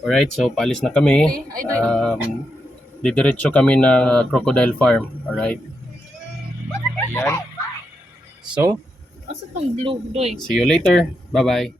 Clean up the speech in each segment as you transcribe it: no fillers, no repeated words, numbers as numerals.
Alright, so paalis na kami. Didiretso kami na Crocodile Farm. Alright. Ayan. So, Asa tong blue doy? see you later. Bye-bye.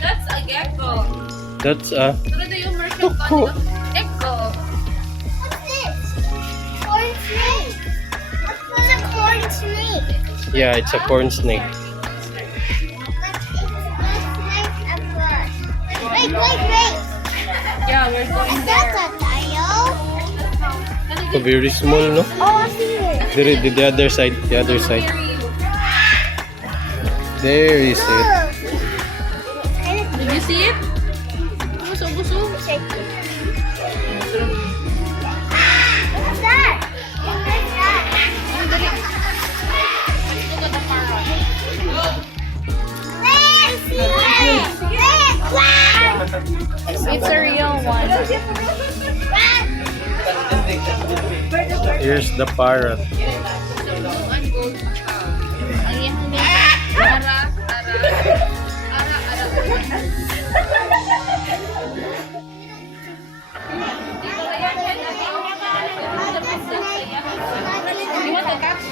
That's a gecko. That's a Pero do you merchant Tuko. Gecko. What's this? Corn snake. It's a corn snake. yeah, it's a corn snake. Wait, wait, wait. Yeah, we're going That's there. a tail. So very small, no? Oh, I see it. The other side, the other side. There is it. Look. Did you see it? Buso. Shake it. What's that? What's that? Look at the parrot. I see it. Wow. It's a real one. Here's the parrot. Blue and gold. Ayan mo. Ara. You want to catch?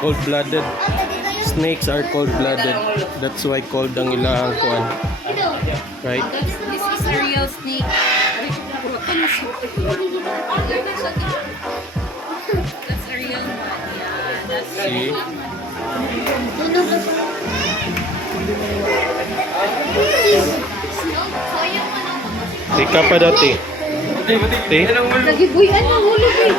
Cold-blooded. Snakes are cold-blooded. That's why cold ang ilang kuan. Right? This is a real snake. That's a real one. Yeah, that's See? Tika pa dati. Ti? Nagibuyan mo hulog eh.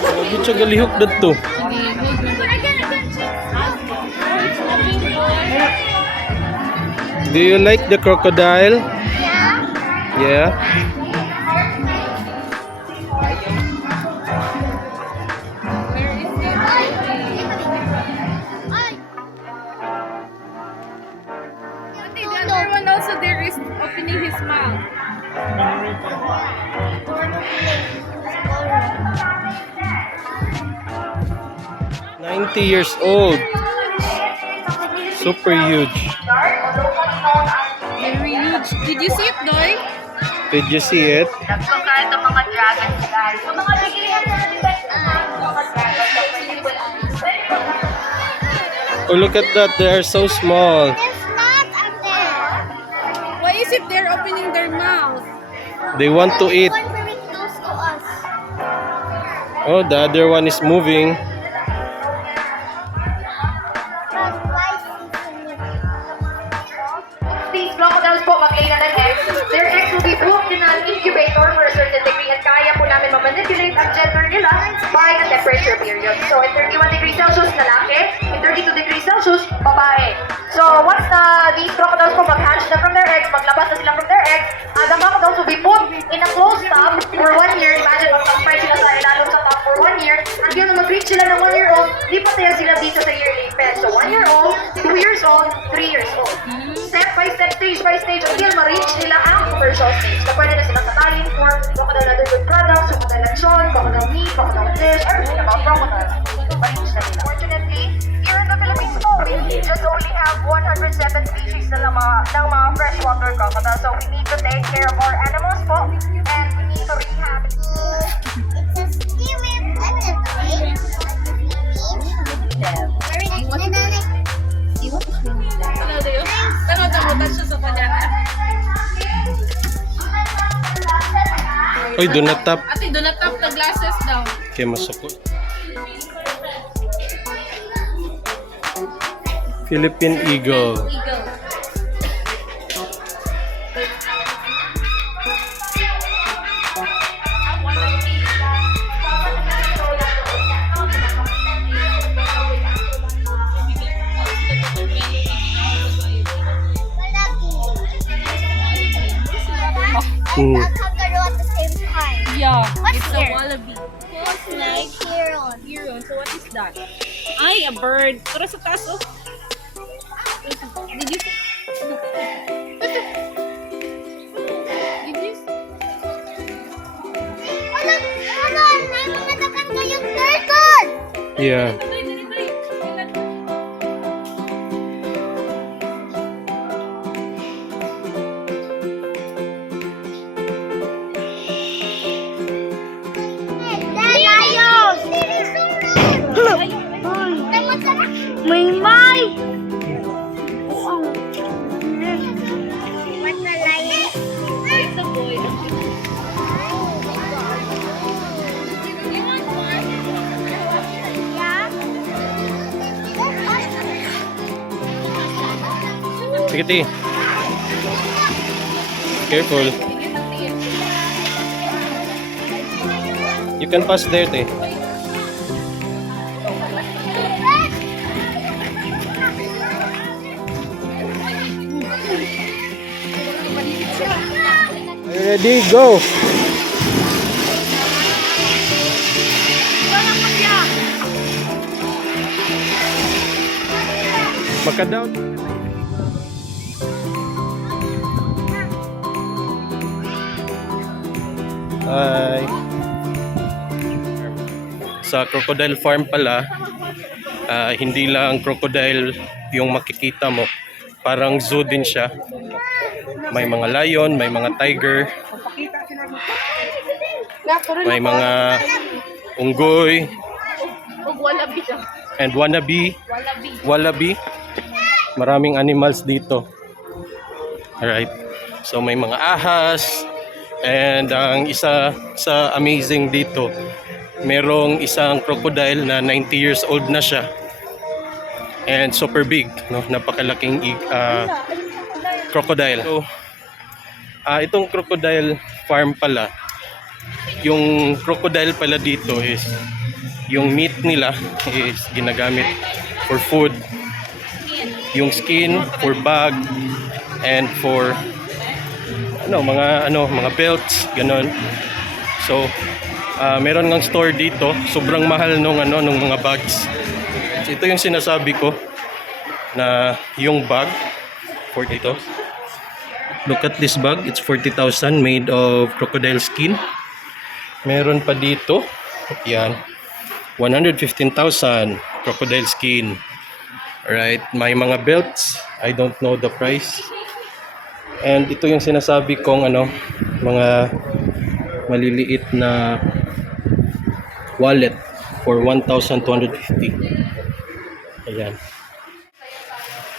Lagi siya galihok dito. Do you like the crocodile? Yeah. Yeah. Where is it? The other one also there is opening his mouth. Ay. 90 years old. Super huge. Very huge. Did you see it, Doy? Did you see it? Nagsuka itong mga dragons, guys. Yung mga bigyan Oh, look at that. They are so small. There's not up there. Why is it they're opening their mouth? They want to eat. One very close to us. Oh, the other one is moving. These crocodiles po mag-lay na ng eggs. Their eggs will be put in an incubator for a certain degree at kaya po namin ma-manipulate ang gender nila by the temperature period. So, in 31 degrees Celsius, lalaki. In 32 degrees Celsius, babae. So, once na these crocodiles po mag-hatch na from their eggs, maglabas na sila from their eggs, the crocodiles will be put in a closed tub for 1 year. Imagine, mag-spread sila sa ilalim sa tub for 1 year. Until na mag-reach sila ng 1 year old, lipat na yan sila dito sa yearly pen. So, 1 year old, 2 years old, 3 years old. Step by step, stage by stage, until ma-reach nila ang commercial stage. Na pwede na silang katalin for crocodile other good products, crocodile lechon, crocodile meat, crocodile fish, everything about crocodile. ma-reach na nila. Fortunately, here in the Philippines po, we just only have 107 species na ng mga freshwater crocodile. So we need to take care of our animals po, and we need to rehab. It's a seaweed. What's it? Very nice. Ano dayo? Pero namutan siya sa kanya. Oy, do not tap. Ate, do not tap the glasses daw. Kaya masukot. Philippine Eagle. Eagle. Hmm. That kangaroo at the same time. Yeah. What's It's here? a wallaby. Snake heron. Hero. So what is that? Ay, a bird. Pero sa taas, oh. Did you see? Did you see? Wala, wala. May mga nakangayong turtle. Yeah. May may! What's the lion? It's a boy. Sige, ti. Careful. You can pass there, te. Are you ready? Go! Maka-down. Hi. Sa crocodile farm pala, hindi lang crocodile yung makikita mo. Parang zoo din siya. May mga lion, may mga tiger, may mga unggoy, Oh, wallaby siya. and wallaby. Wallaby. Wallaby. Maraming animals dito. Alright. So may mga ahas. And ang isa sa amazing dito, merong isang crocodile na 90 years old na siya. And super big, no? Napakalaking crocodile. So, itong crocodile farm pala, yung crocodile pala dito is, yung meat nila is ginagamit for food. Yung skin for bag and for mga belts, ganon. So, meron ngang store dito, sobrang mahal nung mga bags. So, ito yung sinasabi ko na yung bag for ito. Look at this bag, it's 40,000 made of crocodile skin. Meron pa dito, yan, 115,000 crocodile skin. Alright, may mga belts, I don't know the price. And ito yung sinasabi kong mga maliliit na wallet for 1,250. Ayan.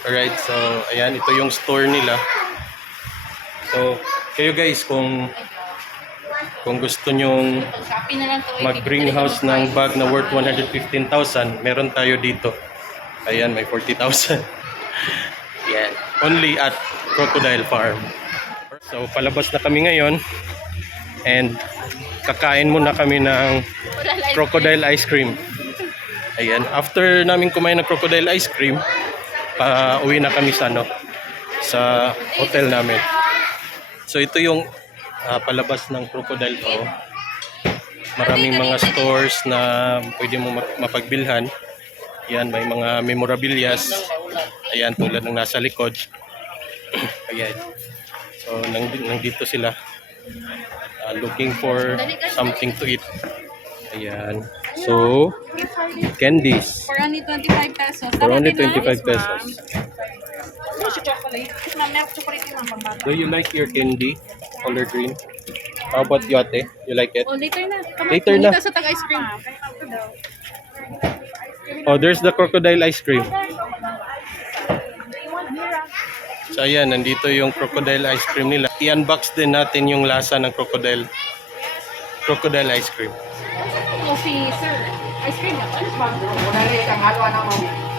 Alright, so ayan, ito yung store nila. So, kayo guys, kung gusto nyong Shopee na lang to. mag-bring house ng bag na worth 115,000, meron tayo dito. Ayan, may 40,000. Yan. Only at Crocodile Farm. So, palabas na kami ngayon. And kakain muna kami ng crocodile ice cream. Ayan. After namin kumain ng crocodile ice cream, uwi na kami sa hotel namin. So, ito yung palabas ng crocodile ko. Maraming mga stores na pwede mo mapagbilhan. Ayan, may mga memorabilias. Ayan, tulad ng nasa likod. Ayan. So, nandito sila. Looking for something to eat. Ayan. So, Candies. For only 25 pesos. For only Tama din, 25 ma'am. pesos. Ano si chocolate? Yes, ma'am. May chocolate din, ma'am. Pambata. Do you like your candy? Color green? How about you, ate? You like it? Oh, later na. Come on, Later na. Dito sa tag-ice cream. Oh, there's the crocodile ice cream. So ayan, nandito yung crocodile ice cream nila. I-unbox din natin yung lasa ng crocodile ice cream. Oh, si sir. Ice cream ba?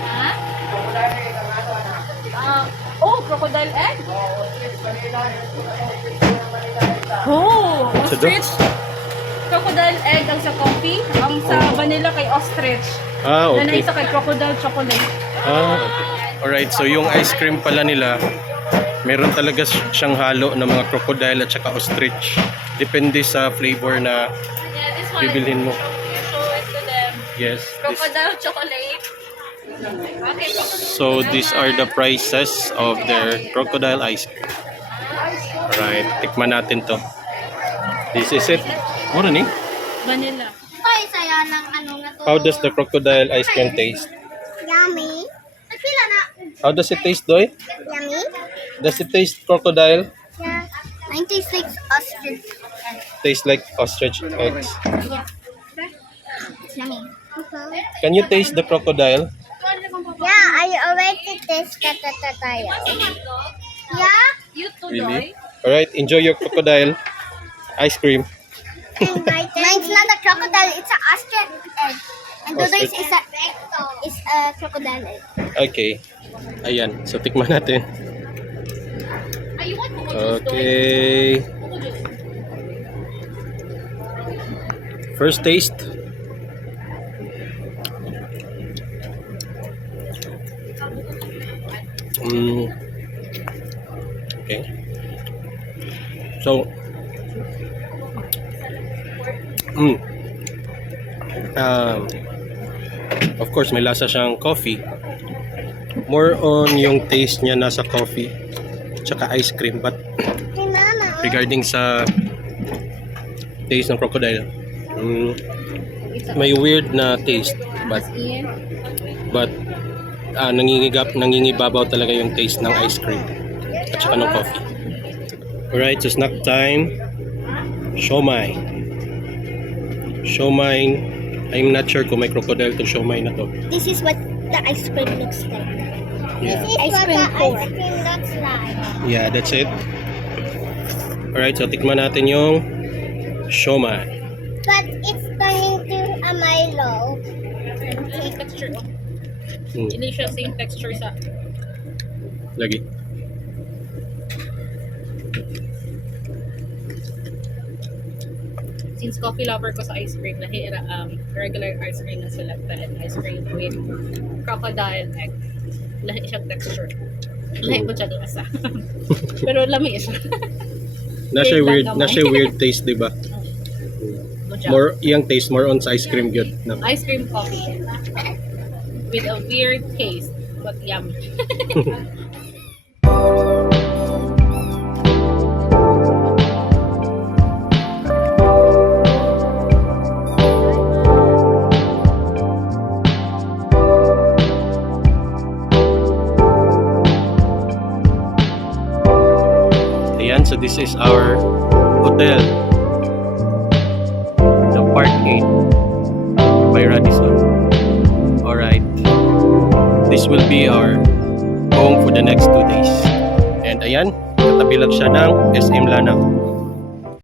Ha? Oh, crocodile egg? Oh, Sa do? ostrich. Crocodile egg ang sa coffee. Ang sa vanilla kay ostrich. Ah, Na okay. isa kay crocodile chocolate. Ah, okay. Alright, so yung ice cream pala nila, meron talaga siyang halo ng mga crocodile at saka ostrich. Depende sa flavor na Yeah, this one. bibilhin mo. You show it to them. Yes. Crocodile chocolate. Okay. So these are the prices of their crocodile ice cream. Alright, tikman natin to. This is it. Ano ni? Vanilla. Ay, saya ng ano na to. How does the crocodile ice cream taste? Yummy. Nagpila na. How does it taste, Doy? Yummy? Does it taste crocodile? Yeah. 96 ostrich. Taste like ostrich eggs. It's yummy. Can you taste the crocodile? Yeah, I already tasted tayo. Yeah? You too, Really? Doy. Alright, enjoy your crocodile ice cream. Mine's not a crocodile, it's an ostrich egg. And Dodoy's Ostrich. is a crocodile egg. Okay. Ayan, so tikman natin. Ay, you want coco juice, Doy? Okay. Coco juice. First taste. Okay. So, of course, may lasa siyang coffee. More on yung taste niya nasa coffee tsaka ice cream. But Hey, Mama. regarding sa taste ng crocodile, may weird na taste. But nangingibabaw talaga yung taste ng ice cream at saka ng coffee. Alright, so snack time. Siomai. I'm not sure kung may crocodile to siomai na to. This is what the ice cream looks like. Yeah. This is Ice what cream the core. ice cream looks like. Yeah, that's it. Alright, so tikman natin yung siomai. But it's turning to a Milo. Same texture. Hmm, Hindi siya same texture sa... lagi. Since coffee lover ko sa ice cream, regular ice cream na selecta and ice cream with crocodile egg. Lahi siyang texture. Lahi po siya lasa. Pero lami siya. Na siya weird taste, di ba? More yung taste more on sa ice cream gyud. No? Ice cream coffee. With a weird taste, but yummy. Ayan, so this is our hotel. The Park 8 by Radisson. Alright. This will be our home for the next 2 days. And ayan, katabi lang siya ng SM Lanao.